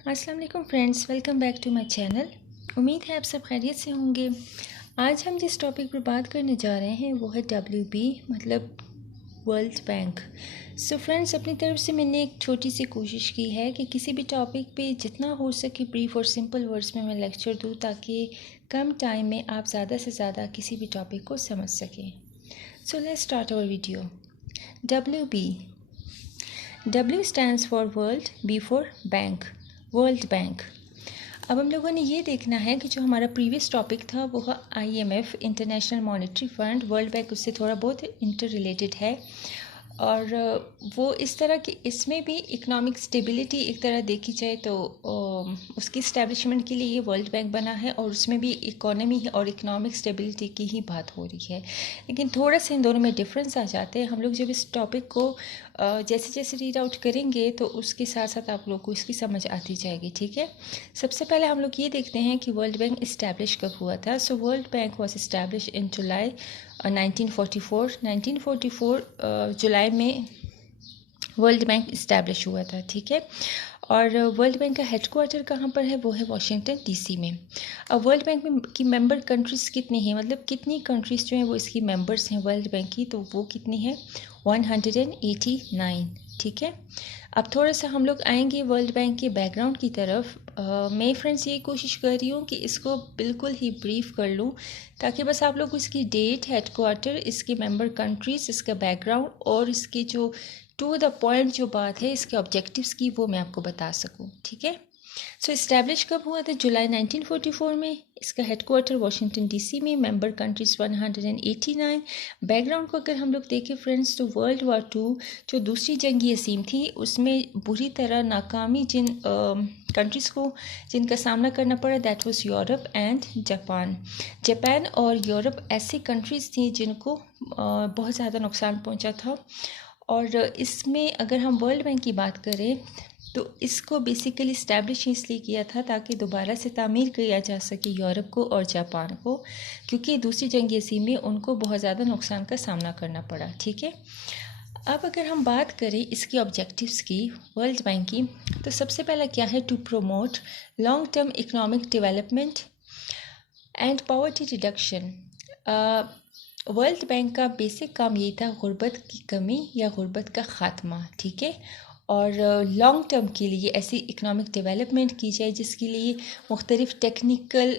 अस्सलाम वालेकुम friends, welcome back to my channel. उम्मीद है आप सब खैरियत से होंगे। आज हम जिस टॉपिक पर बात करने जा रहे हैं वो है WB मतलब वर्ल्ड बैंक। सो फ्रेंड्स, अपनी तरफ से मैंने एक छोटी सी कोशिश की है कि किसी भी टॉपिक पे जितना हो सके ब्रीफ और सिंपल वर्ड्स में मैं लेक्चर दूँ ताकि कम टाइम में आप ज़्यादा से ज़्यादा किसी भी टॉपिक को समझ सकें। So let's start our video. WB, W stands for world, B for bank, world bank. अब हम लोगों ने ये देखना है कि जो हमारा प्रीवियस टॉपिक था वो IMF, international monetary fund, world bank उससे थोड़ा बहुत इंटर रिलेटेड है और वो इस तरह की इसमें भी इकोनॉमिक स्टेबिलिटी एक तरह देखी जाए तो उसकी इस्टेब्लिशमेंट के लिए ये वर्ल्ड बैंक बना है और उसमें भी इकोनॉमी और इकोनॉमिक स्टेबिलिटी की ही बात हो रही है। लेकिन थोड़ा सा इन दोनों में डिफरेंस आ जाते हैं। हम लोग जब इस टॉपिक को जैसे जैसे रीड आउट करेंगे तो उसके साथ साथ आप लोग को इसकी समझ आती जाएगी, ठीक है। सबसे पहले हम लोग ये देखते हैं कि वर्ल्ड बैंक इस्टेब्लिश कब हुआ था। So world bank was establish in July 1944 जुलाई में वर्ल्ड बैंक इस्टेब्लिश हुआ था, ठीक है। और वर्ल्ड बैंक का हेडक्वार्टर कहाँ पर है, वो है वाशिंगटन DC में। अब वर्ल्ड बैंक में की मेंबर कंट्रीज़ कितनी हैं, मतलब कितनी कंट्रीज़ जो हैं वो इसकी मेंबर्स हैं वर्ल्ड बैंक की, तो वो कितनी है 189, ठीक है। अब थोड़ा सा हम लोग आएंगे वर्ल्ड बैंक के बैकग्राउंड की तरफ। मैं फ्रेंड्स ये कोशिश कर रही हूँ कि इसको बिल्कुल ही ब्रीफ कर लूँ ताकि बस आप लोग इसकी डेट, हेडक्वार्टर, इसके मेंबर कंट्रीज़, इसका बैकग्राउंड और इसकी जो टू द पॉइंट जो बात है इसके ऑब्जेक्टिव्स की वो मैं आपको बता सकूँ, ठीक है। सो इस्टेब्लिश कब हुआ था, जुलाई 1944 में। इसका हेडक्वार्टर वाशिंगटन DC में, मेंबर कंट्रीज 189। बैकग्राउंड को अगर हम लोग देखें फ्रेंड्स तो वर्ल्ड वार 2 जो दूसरी जंगी असीम थी उसमें बुरी तरह नाकामी जिन कंट्रीज़ को जिनका सामना करना पड़ा that was Europe and Japan. Japan और यूरोप ऐसी कंट्रीज़ थी जिनको बहुत ज़्यादा नुकसान पहुंचा था। और इसमें अगर हम वर्ल्ड बैंक की बात करें तो इसको बेसिकली इस्टेब्लिश इसलिए किया था ताकि दोबारा से तामीर किया जा सके यूरोप को और जापान को, क्योंकि दूसरी जंग अज़ीम में उनको बहुत ज़्यादा नुकसान का सामना करना पड़ा, ठीक है। अब अगर हम बात करें इसकी ऑब्जेक्टिव्स की वर्ल्ड बैंक की, तो सबसे पहला क्या है, to promote long term economic development and poverty reduction. World bank का बेसिक काम यही था गुर्बत की कमी या गुर्बत का ख़ात्मा, ठीक है। और लॉन्ग टर्म के लिए ऐसी इकोनॉमिक डेवलपमेंट की जाए जिसके लिए मुख्तलिफ़ टेक्निकल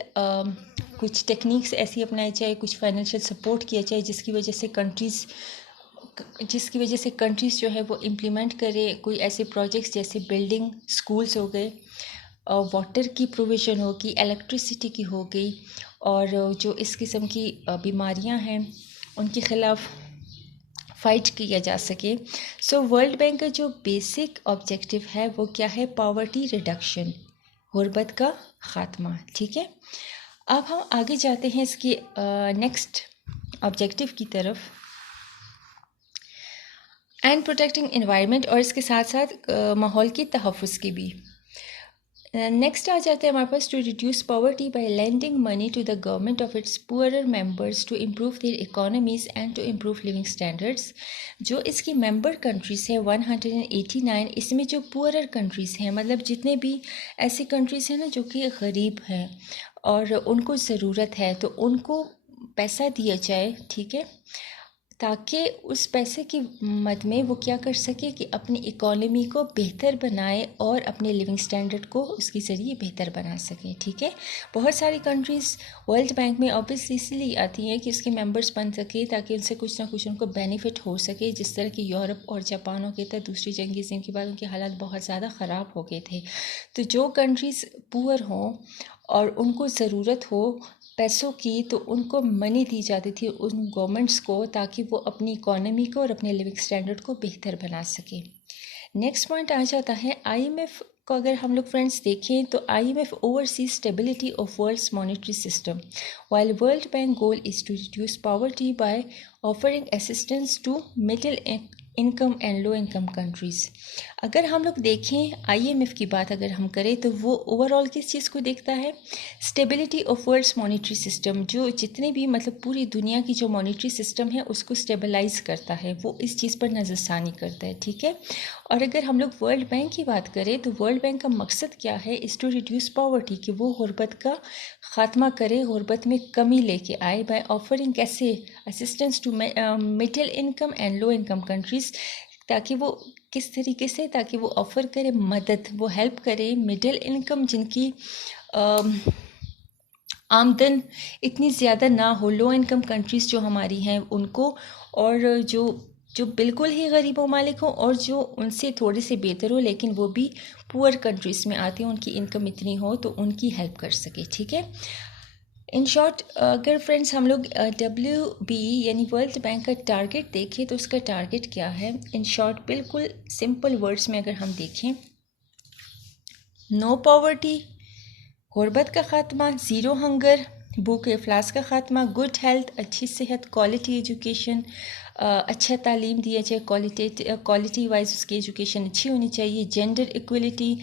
कुछ टेक्निक्स ऐसी अपनाई जाए, कुछ फाइनेंशियल सपोर्ट किया जाए जिसकी वजह से कंट्रीज़ जो है वो इम्प्लीमेंट करे कोई ऐसे प्रोजेक्ट्स जैसे बिल्डिंग स्कूल्स हो गए, वाटर की प्रोविज़न होगी, इलेक्ट्रिसिटी की हो गई, और जो इस किस्म की बीमारियां हैं उनके ख़िलाफ़ फ़ाइट किया जा सके। सो वर्ल्ड बैंक का जो बेसिक ऑब्जेक्टिव है वो क्या है, पॉवर्टी रिडक्शन, गुर्बत का ख़ात्मा, ठीक है। अब हम आगे जाते हैं इसके नेक्स्ट ऑब्जेक्टिव की तरफ, एंड प्रोटेक्टिंग एनवायरनमेंट, और इसके साथ साथ माहौल की तहफ़्फ़ुज़ की भी। नेक्स्ट आ जाते हैं हमारे पास, to reduce poverty by lending money to the government of its poorer members to improve their economies and to improve living standards. जो इसकी मेंबर कंट्रीज़ हैं 189, इसमें जो पुअरर कंट्रीज़ हैं मतलब जितने भी ऐसी कंट्रीज़ हैं ना जो कि गरीब हैं और उनको ज़रूरत है तो उनको पैसा दिया जाए, ठीक है, ताकि उस पैसे की मद में वो क्या कर सके कि अपनी इकोनॉमी को बेहतर बनाए और अपने लिविंग स्टैंडर्ड को उसके ज़रिए बेहतर बना सके, ठीक है। बहुत सारी कंट्रीज़ वर्ल्ड बैंक में ऑब्वियसली इसलिए आती हैं कि उसके मेंबर्स बन सके ताकि उनसे कुछ ना कुछ उनको बेनिफिट हो सके, जिस तरह की यूरोप और जापान हो गए थे दूसरी जंगी अज़ीम के बाद उनके हालात बहुत ज़्यादा ख़राब हो गए थे। तो जो कंट्रीज़ पुअर हों और उनको ज़रूरत हो पैसों की तो उनको मनी दी जाती थी उन गवर्नमेंट्स को ताकि वो अपनी इकोनॉमी को और अपने लिविंग स्टैंडर्ड को बेहतर बना सके। नेक्स्ट पॉइंट आ जाता है IMF को अगर हम लोग फ्रेंड्स देखें तो IMF overseas stability of world's monetary system, while world bank goal is to reduce poverty by offering assistance to middle income and low income countries. अगर हम लोग देखें IMF की बात अगर हम करें तो वो ओवरऑल किस चीज़ को देखता है, stability of world's monetary system, जो जितने भी मतलब पूरी दुनिया की जो मॉनेटरी सिस्टम है उसको स्टेबलाइज करता है, वो इस चीज़ पर नज़रसानी करता है, ठीक है। और अगर हम लोग वर्ल्ड बैंक की बात करें तो वर्ल्ड बैंक का मकसद क्या है, इज़ टू रिड्यूस पॉवर्टी, कि वो गुर्बत का ख़ात्मा करे, गुर्बत में कमी लेके आए बाय ऑफरिंग कैसे assistance to middle income and low income countries, ताकि वो किस तरीके से, ताकि वो ऑफ़र करे मदद, वो हेल्प करे मिडिल इनकम जिनकी आमदन इतनी ज़्यादा ना हो, लो इनकम कंट्रीज़ जो हमारी हैं उनको, और जो बिल्कुल ही गरीब ममालिक हों और जो उनसे थोड़े से बेहतर हो लेकिन वो भी पुअर कंट्रीज़ में आते हैं, उनकी इनकम इतनी हो तो उनकी हेल्प कर सके, ठीक है। इन शॉर्ट अगर फ्रेंड्स हम लोग WB यानी वर्ल्ड बैंक का टारगेट देखें तो उसका टारगेट क्या है, इन शॉर्ट बिल्कुल सिंपल वर्ड्स में अगर हम देखें, नो पॉवर्टी, गुर्बत का ख़ात्मा, ज़ीरो हंगर, भूख अफलास का ख़ात्मा, गुड हेल्थ, अच्छी सेहत, क्वालिटी एजुकेशन, अच्छा तालीम दिया जाए, क्वालिटी वाइज उसकी एजुकेशन अच्छी होनी चाहिए, जेंडर इक्वलिटी,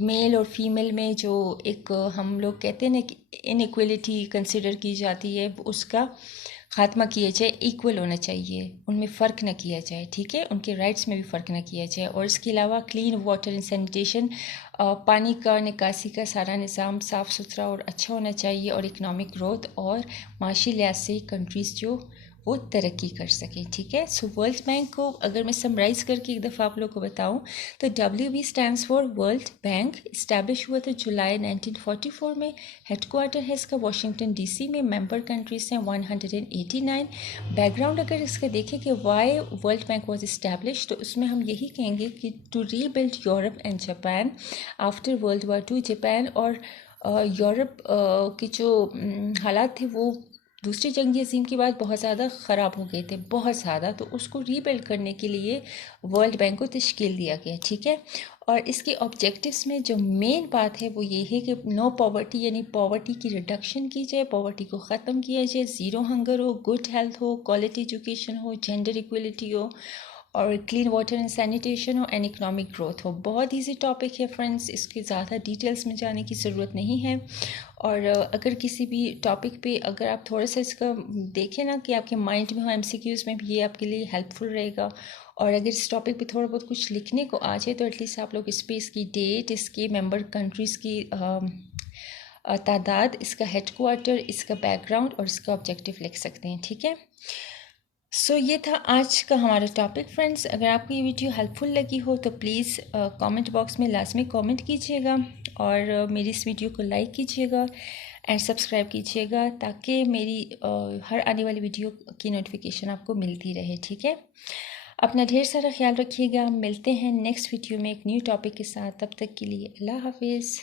मेल और फीमेल में जो एक हम लोग कहते हैं ना कि इनइक्वलिटी कंसिडर की जाती है, उसका ख़ात्मा किया जाए, इक्वल होना चाहिए, उनमें फ़र्क ना किया जाए, ठीक है, उनके राइट्स में भी फ़र्क ना किया जाए। और इसके अलावा क्लीन वाटर एंड सैनिटेशन, पानी का निकासी का सारा निज़ाम साफ़ सुथरा और अच्छा होना चाहिए, और इकनॉमिक ग्रोथ और माशी लिहाज से कंट्रीज़ जो वो तरक्की कर सकें, ठीक है। सो वर्ल्ड बैंक को अगर मैं समराइज़ करके एक दफ़ा आप लोग को बताऊं तो WB stands for world bank, establish हुआ था जुलाई 1944 में, हेडक्वार्टर है इसका वाशिंगटन DC में, मेंबर कंट्रीज हैं 189। बैकग्राउंड अगर इसका देखें कि why world bank was establish, तो उसमें हम यही कहेंगे कि to rebuild Europe and Japan after world war 2। Japan और यूरोप के जो हालात थे वो दूसरी जंग अज़ीम के बाद बहुत ज़्यादा ख़राब हो गए थे, बहुत ज़्यादा, तो उसको रीबिल्ड करने के लिए वर्ल्ड बैंक को तश्कील दिया गया, ठीक है। और इसके ऑब्जेक्टिव्स में जो मेन बात है वो ये है कि नो पॉवर्टी यानी पॉवर्टी की रिडक्शन की जाए, पॉवर्टी को ख़त्म किया जाए, ज़ीरो हंगर हो, गुड हेल्थ हो, क्वालिटी एजुकेशन हो, जेंडर इक्वलिटी हो, और क्लीन वाटर एंड सैनिटेशन हो, एंड इकनॉमिक ग्रोथ हो। बहुत ईजी टॉपिक है फ्रेंड्स, इसके ज़्यादा डिटेल्स में जाने की ज़रूरत नहीं है। और अगर किसी भी टॉपिक पे अगर आप थोड़ा सा इसका देखें ना कि आपके माइंड में हो, MCQs में भी, ये आपके लिए हेल्पफुल रहेगा। और अगर इस टॉपिक पे थोड़ा बहुत कुछ लिखने को आ जाए तो एटलीस्ट आप लोग इस पर इसकी डेट, इसके मेंबर कंट्रीज़ की तादाद, इसका हेडक्वार्टर, इसका बैकग्राउंड और इसका ऑब्जेक्टिव लिख सकते हैं, ठीक है। सो ये था आज का हमारा टॉपिक फ्रेंड्स। अगर आपको ये वीडियो हेल्पफुल लगी हो तो प्लीज़ कमेंट बॉक्स में लाजमी कमेंट कीजिएगा, और मेरी इस वीडियो को लाइक कीजिएगा एंड सब्सक्राइब कीजिएगा, ताकि मेरी हर आने वाली वीडियो की नोटिफिकेशन आपको मिलती रहे, ठीक है। अपना ढेर सारा ख्याल रखिएगा, मिलते हैं नेक्स्ट वीडियो में एक न्यू टॉपिक के साथ, तब तक के लिए अल्लाह हाफिज़।